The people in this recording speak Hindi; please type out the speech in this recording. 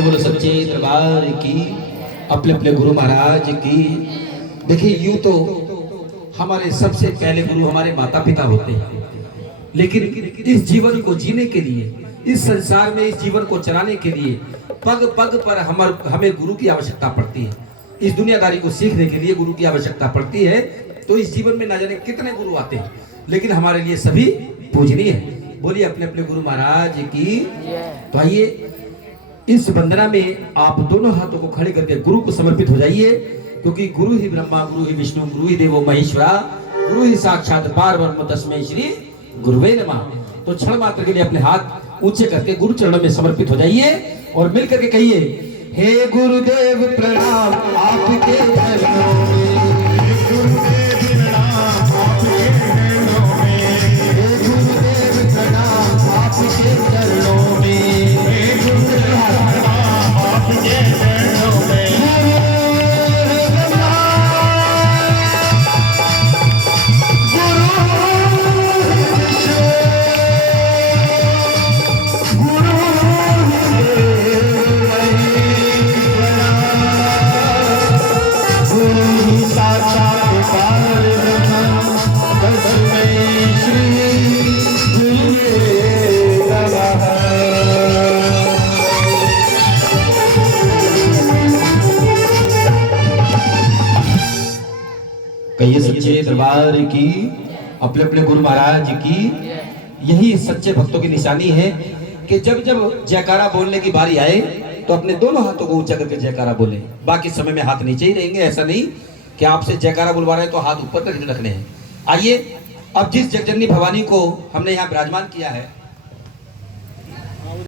के बोलो सच्चे दरबार की, अपने अपने गुरु महाराज की। देखिए यूं तो हमारे सबसे पहले गुरु हमारे माता पिता होते हैं, लेकिन इस जीवन को जीने के लिए, इस संसार में इस जीवन को चलाने के लिए पग पग पर हमें गुरु की आवश्यकता पड़ती है। इस दुनियादारी को सीखने के लिए गुरु की आवश्यकता पड़ती है। तो इस जीवन में ना जाने कितने गुरु आते हैं, लेकिन हमारे लिए सभी पूजनीय है। बोलिए अपने अपने गुरु महाराज की। तो आइए इस वंदना में आप दोनों हाथों को खड़े करके गुरु को समर्पित हो जाइए, क्योंकि गुरु ही ब्रह्मा, गुरु ही विष्णु, गुरु ही देवो महेश्वरा, गुरु ही साक्षात पारब्रह्म तस्मै श्री गुरुवे नमः। तो क्षण मात्र के लिए अपने हाथ ऊंचे करके गुरु चरणों में समर्पित हो जाइए और मिलकर के कहिए, हे गुरुदेव प्रणाम आपके चरणों में, गुरुदेव प्रणाम आपके चरणों में, हे गुरुदेव प्रणाम आपके चरणों में, हे गुरुदेव प्रणाम आपके चरणों में। कहिए सच्चे दरबार की, अपने अपने गुरु महाराज की। यही सच्चे भक्तों की निशानी है कि जब जब जयकारा बोलने की बारी आए तो अपने दोनों हाथों को ऊंचा करके जयकारा बोले। बाकी समय में हाथ नीचे ही रहेंगे। ऐसा नहीं कि आपसे जयकारा बुलवा रहे हैं तो हाथ ऊपर करके रखने हैं। आइए अब जिस जगजननी भवानी को हमने यहाँ विराजमान किया है,